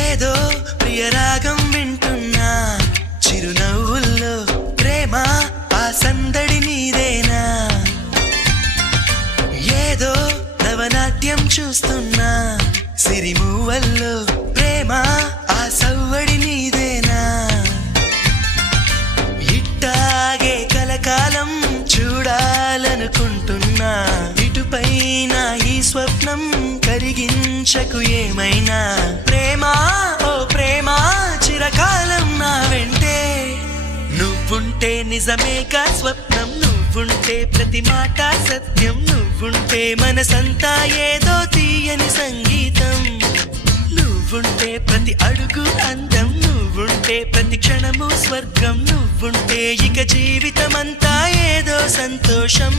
ఏదో ప్రియరాగం వింటున్నా చిరునవ్వుల్లో ప్రేమ ఆ సందడి నీదేనా ఏదో నవనాట్యం చూస్తున్నా సిరిమూవల్లో ప్రేమ ఆ సవ్వడి నీదేనా ఇట్టాగే కలకాలం చూడాలనుకుంటున్నా ఇటుపైన ఈ స్వప్నం కరిగించకు ఏమైనా ప్రేమ ఓ ప్రేమ చిరకాలం నా వెంటే నువ్వుంటే నిజమేగా స్వప్నం నువ్వుంటే ప్రతి మాట సత్యం నువ్వుంటే మనసంతా ఏదో తీయని సంగీతం నువ్వుంటే ప్రతి అడుగు అందం నువ్వుంటే ప్రతి క్షణము స్వర్గం నువ్వుంటే ఇక జీవితమంతా ఏదో సంతోషం